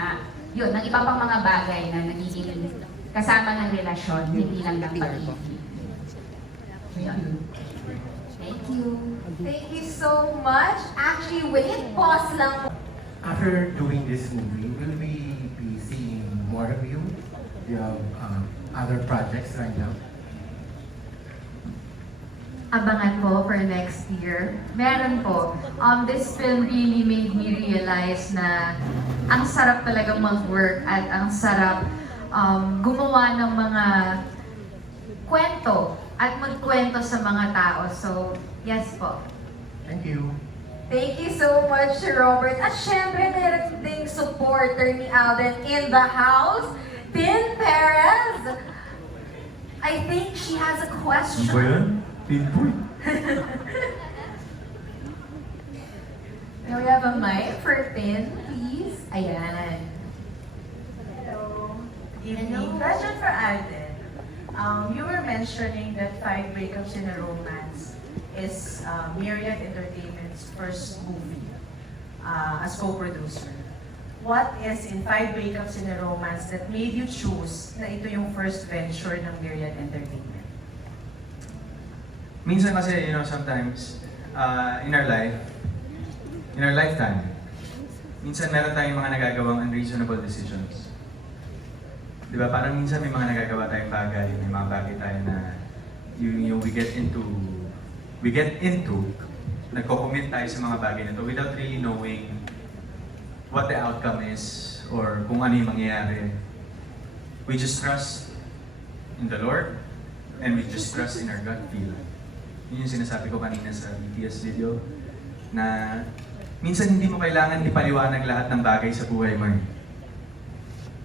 ng iba pang mga bagay na nagiging kasama ng relasyon, hindi lang ng pag-ibig. Thank you. Thank you so much. Actually, wait, pause lang. After doing this movie, will we be seeing more of you? Do you have other projects right now? Abangan po for next year. Meron po. This film really made me realize na ang sarap talagang mag-work at ang sarap gumawa ng mga kwento at magkwento sa mga tao. So, yes po. Thank you. Thank you so much, Robert. At syempre, meron ding supporter ni Alden in the house, Tin Perez. I think she has a question. Ano ba yan? Pinpoint. May we have a mic for Tin, please? Ayan. Hello. Good evening. Question for Alden. You were mentioning that 5 Breakups in a Romance is Myriad Entertainment's first movie as co-producer. What is in 5 Breakups in a Romance that made you choose na ito yung first venture ng Myriad Entertainment? Minsan kasi, sometimes, in our lifetime, minsan meron tayong mga nagagawang unreasonable decisions. Di ba? Parang minsan may mga nagagawa tayong bagay, may mga bagay tayo na yung we get into, nagko-commit tayo sa mga bagay na to without really knowing what the outcome is or kung ano yung mangyayari. We just trust in the Lord and we just trust in our gut feel. Yun yung sinasabi ko kanina sa BTS video na minsan hindi mo kailangan ipaliwanag lahat ng bagay sa buhay mo.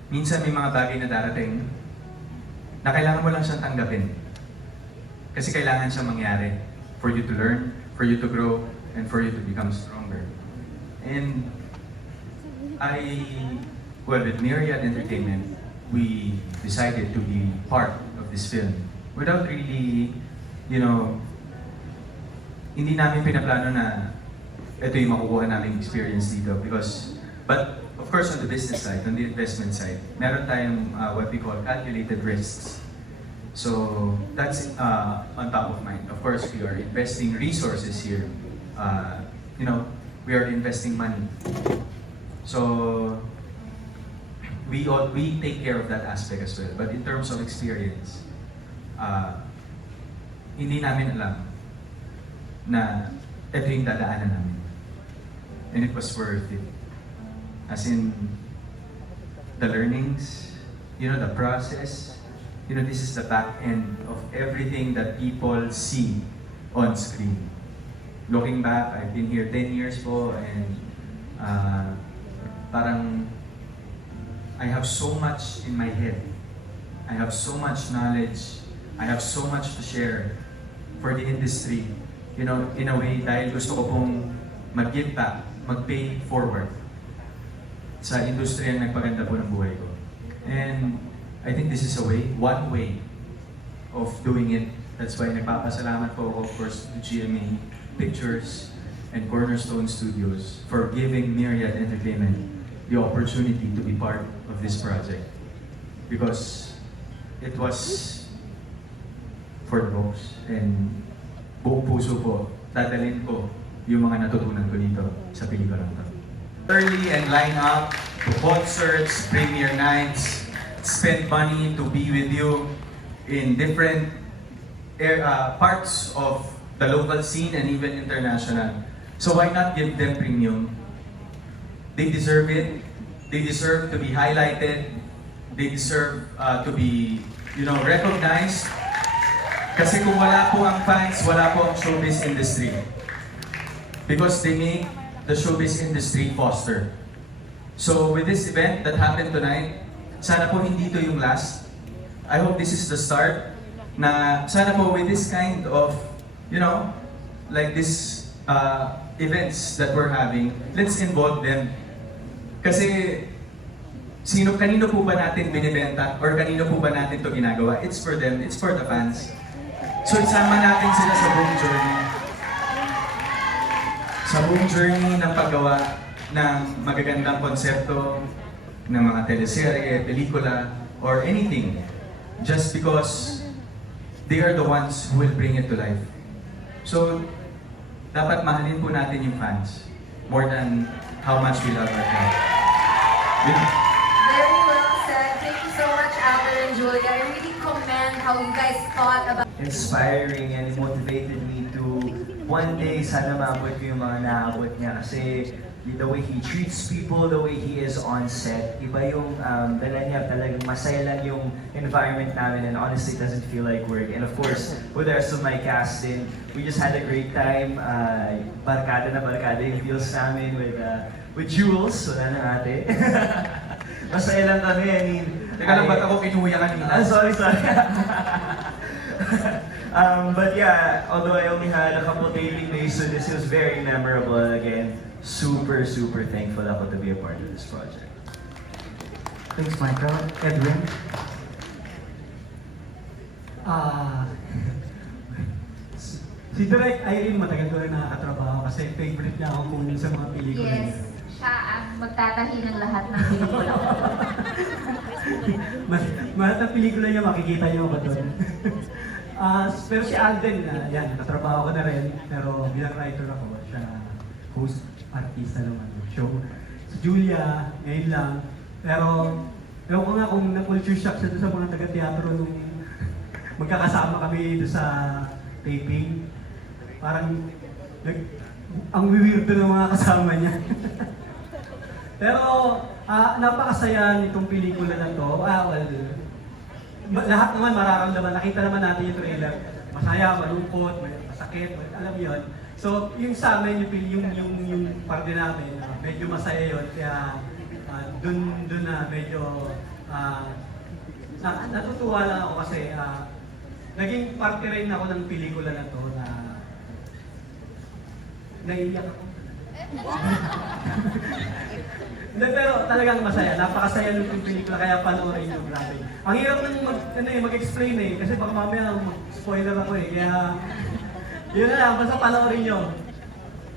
Minsan may mga bagay na darating na kailangan mo lang siyang tanggapin. Kasi kailangan siyang mangyari for you to learn, for you to grow, and for you to become stronger. And with Myriad Entertainment, we decided to be part of this film without really, hindi namin pinaplano na ito yung makukuha namin experience dito but of course on the business side, on the investment side, meron tayong what we call calculated risks. So that's on top of mind. Of course, we are investing resources here. We are investing money. So we take care of that aspect as well. But in terms of experience, hindi namin alam na ito yung dadaanan namin. And it was worth it. As in, the learnings, the process, this is the back end of everything that people see on screen. Looking back, I've been here 10 years po, and parang I have so much in my head. I have so much knowledge. I have so much to share for the industry. You know, in a way, dahil gusto ko pong mag-give back, mag-pay forward sa industriyang nagpaganda po ng buhay ko. And I think this is a way, one way of doing it. That's why nagpapasalamat po ako, of course, to GMA Pictures and Cornerstone Studios for giving Myriad Entertainment the opportunity to be part of this project. Because it was for the folks. And buong puso po, dadalhin ko yung mga natutunan ko dito sa pelikulang to. Early and line up to concerts, premiere nights, spend money to be with you in different parts of the local scene and even international. So why not give them premium? They deserve it. They deserve to be highlighted. They deserve to be, recognized. Kasi kung wala po ang fans, wala po ang showbiz industry. Because they make the showbiz industry foster. So with this event that happened tonight, sana po hindi to yung last. I hope this is the start na sana po with this kind of, like this events that we're having, let's involve them. Kasi kanino po ba natin binibenta or kanino po ba natin to ginagawa? It's for them, it's for the fans. So isama natin sila sa buong journey. Sa buong journey ng paggawa ng magagandang konsepto ng mga teleserye, pelikula, or anything. Just because they are the ones who will bring it to life. So, dapat mahalin po natin yung fans more than how much we love our craft. Very well said. Thank you so much, Alden and Julia. I really commend how you guys thought about inspiring and it motivated me to one day sana maabot ko yung mga naabot niya kasi the way he treats people, the way he is on set, iba yung dala niya, talagang masaya lang yung environment namin and honestly it doesn't feel like work. And of course, with the rest of my cast din, we just had a great time. Barkada na barkada yung feels namin with Jules, wala na ate. Masaya lang kami, I mean... Teka lang, ba't ako kinuya kanina? Sorry. But yeah, although I only had a couple daily days, so this was very memorable. Again, super thankful ako to be a part of this project. Thanks, Michael. Edwin? Si Direk Irene, matagal ko rin nakakatrabaho kasi favorite niya ako kunin sa mga pelikula niya. Yes, siya ang magtatahi ng lahat ng pelikula ko. Lahat ng pelikula niya, makikita niyo ako doon. Pero si Alden, yan, nakatrabaho ko na rin, pero bilang writer ako, siya host, artista naman ng show. Si Julia, ngayon lang, pero ewan ko nga kung na-culture shock siya doon sa mga taga-teatro nung magkakasama kami doon sa taping. Parang, ang weirdo ng mga kasama niya. Pero, napakasaya nitong pelikula na to. Lahat naman mararamdaman. Nakita naman natin yung trailer. Masaya, malungkot, masakit, alam yun. So, yung sa amin, yung parte namin, medyo masaya yun. Kaya, dun na medyo, natutuwa lang ako kasi, naging parte rin ako ng pelikula na to na naiiyak ako. Hindi, pero talagang masaya. Napakasaya nung yung pelikula, kaya panoorin nyo, grabe. Ang hirap nang mag-explain kasi baka mamaya mag-spoiler ako Kaya, yun na lang, basta panoorin nyo.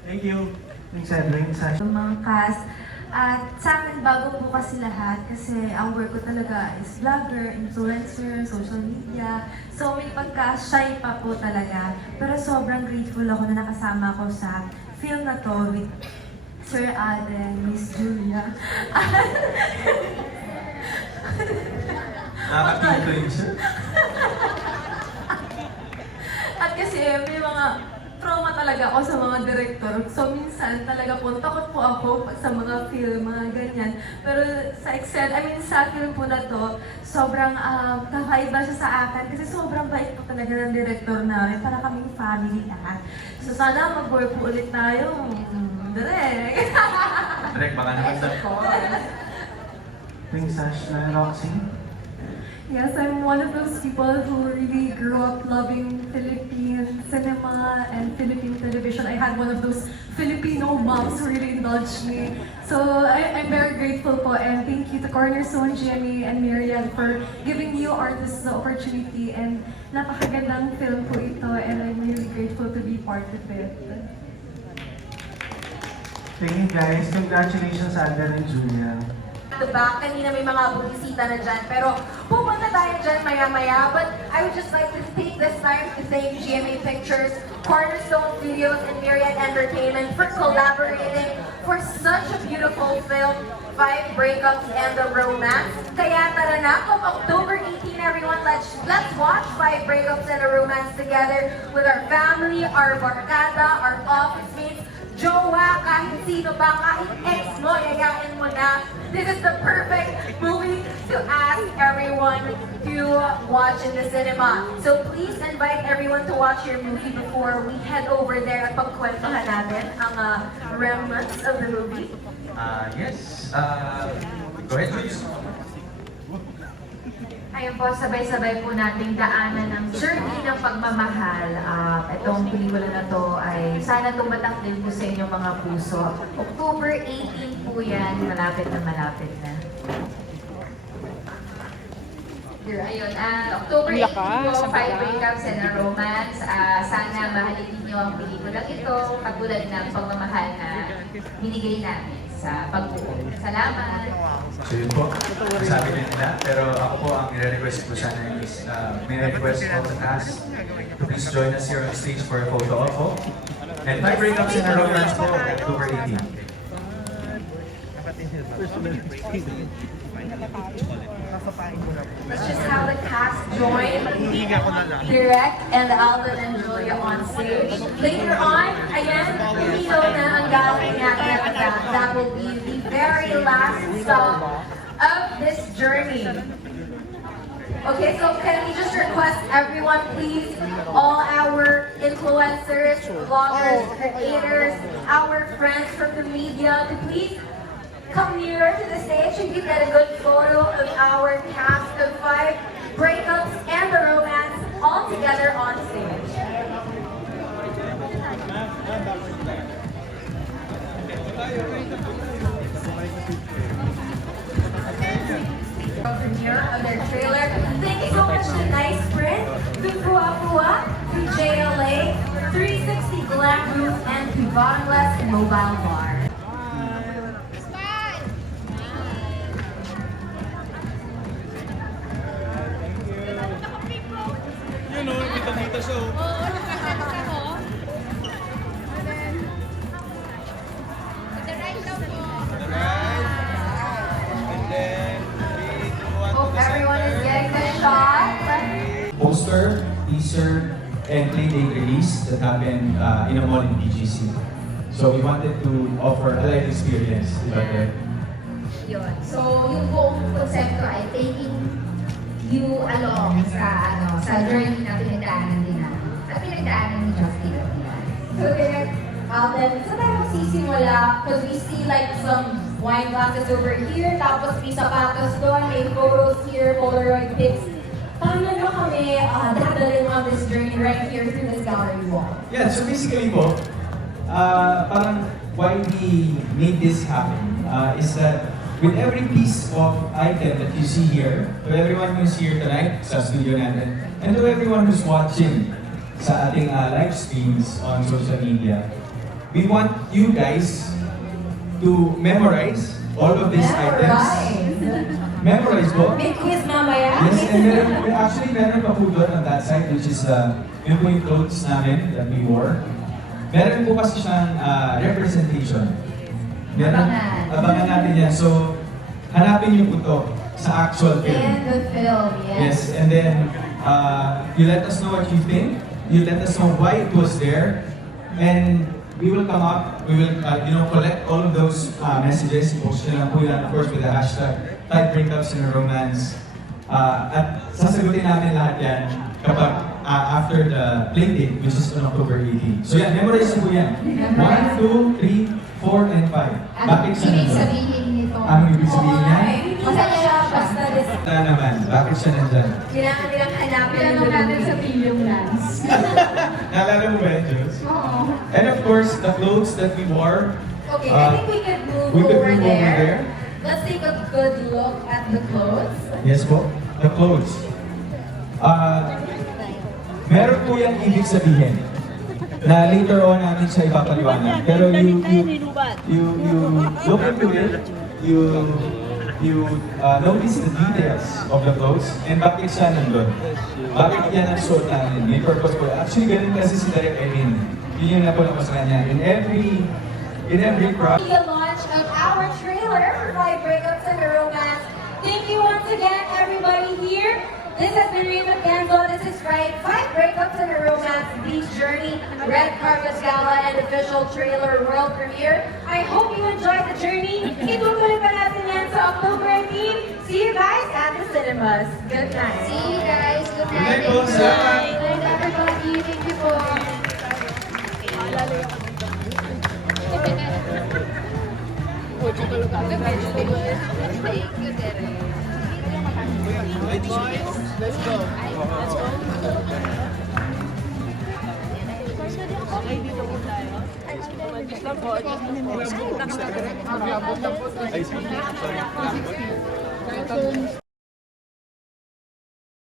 Thank you. Thanks, Edwin. Yung mga cast. At sa akin, bago po kasi lahat kasi ang work ko talaga is vlogger, influencer, social media. So may pagka-shy pa po talaga. Pero sobrang grateful ako na nakasama ko sa film na to with Sir Alden, Miss Julia. Nakakapito yun siya. At kasi may mga trauma talaga ako sa mga director. So minsan talaga po, takot po ako sa mga film, mga ganyan. Pero sa film po na to, sobrang kakaiba siya sa akin kasi sobrang bait po talaga ng director namin. Para kaming family lahat. So sana mag-work po ulit tayo. Direk! Direk, baka naman Yes, of course. Thanks, Ashley. Roxy? Yes, I'm one of those people who really grew up loving Philippine cinema and Philippine television. I had one of those Filipino moms who really indulged me. So I'm very grateful po, and thank you to Cornerstone, Jenny, and Miriam for giving new artists the opportunity. And napakagandang film po ito, and I'm really grateful to be part of it. Thank you, guys. Congratulations, Alden and Julia. The back, kanina may mga bumisita na dyan, pero pupunta tayo dyan maya-maya. But I would just like to take this time to thank GMA Pictures, Cornerstone Studios, and Myriad Entertainment for collaborating for such a beautiful film, 5 Breakups and a Romance. Kaya tara na, kung October 18, everyone, let's watch 5 Breakups and a Romance together with our family, our barkada, our office mates, jowa, kahit sino ba, kahit ex mo, yayain mo na. This is the perfect movie to ask everyone to watch in the cinema. So please invite everyone to watch your movie before we head over there at pagkwentuhan natin ang remnants of the movie. Yes. Go ahead, please. Ayun po, sabay-sabay po nating daanan ang journey ng pagmamahal. Itong pelikula na to ay sana tumatak din po sa inyong mga puso. October 18 po yan, malapit na malapit na. Ayun, October 18 po, 5 Breakups and a Romance. Sana mahalin niyo ang pelikulang ito, katulad ng pagmamahal na binigay namin sa pagbuo. Salamat! So yun po, sabi din nila, pero ako po ang nire-request po sana is, may request po sa task to please join us here on stage for a photo op po. And 5 Breakups and a Romance po, October 18. Let's just have the cast join Direct and Alden and Julia on stage. Later on, ayan, hindi na ang gagawin natin that will be the very last stop of this journey. Okay, so can we just request everyone, please, all our influencers, vloggers, creators, our friends from the media, to please come nearer to the stage and you get a good photo of our cast of 5 Breakups and a Romance all together on stage. Premiere of their trailer. Thank you so much to Nice Print, to Pua Pua, to JLA, 360 Glam Room, and to Bottomless Mobile Bar. Hope everyone is getting the shot. Poster, teaser, and playdate release that happened in a mall in BGC. So we wanted to offer a live experience, diba there? Yun. So, yung buong konsepto ay taking you along sa journey na pinagdaanan din namin. At pinagdaanan ni Justin at Dian. So Direct, Alden, saan tayo magsisimula? Because we see like some wine glasses over here, tapos may sapatos doon, may photos here, Polaroid pics. Paano nyo kami dadalhin on this journey right here through this gallery wall? Yeah, so basically po, parang why we made this happen is that with every piece of item that you see here, to everyone who's here tonight sa studio natin, and to everyone who's watching sa ating live streams on social media, we want you guys to memorize all of these items. Memorize po. May quiz mamaya. Yes, and meron pa po doon on that side, which is yun po yung clothes namin that we wore. Meron po kasi siyang representation. Abangan natin yan. So, hanapin niyo po to sa actual film. In the film, Yes, and then you let us know what you think. You let us know why it was there. And we will come up, we will collect all of those messages. Post nyo lang po yan, of course, with the hashtag 5 Breakups and a Romance. At sasagutin namin lahat yan kapag after the play date, which is on October 18. So yan, memorize po yan. 1, 2, 3, 4 and 5. Bakit siya Ibig nandun? sabihin nito. Ang ibig sabihin niya? Masaya siya, basta Na naman, bakit siya nandyan? kailangan nilang hanapin Tanong natin sa Premium Lance. Naalala mo ba yun, Jules? Oo. And of course, the clothes that we wore. Okay, I think we could move we could over move over there. Let's take a good look at the clothes. Yes po, the clothes. Meron po yung ibig sabihin na later on namin siya ipapaliwanag. Pero you look into it, you notice the details of the clothes and bakit siya nandun. Bakit yan ang suot namin? May purpose po. Actually, ganun kasi si Direk Erin. Yun yung napunta ko sa kanya. In every project. The launch of our trailer for 5 Breakups and a Romance. Thank you once again, everybody here. This has been Rita Kenzo. This is Right 5 Breakups and a Romance Beach Journey, Red Carpet Gala, and official trailer world premiere. I hope you enjoyed the journey. Itutuloy pa natin yan sa October 18. See you guys at the cinemas. Good night. See you guys. Good Good night. night po, salamat. Good night, everybody. Thank you po. Let's go.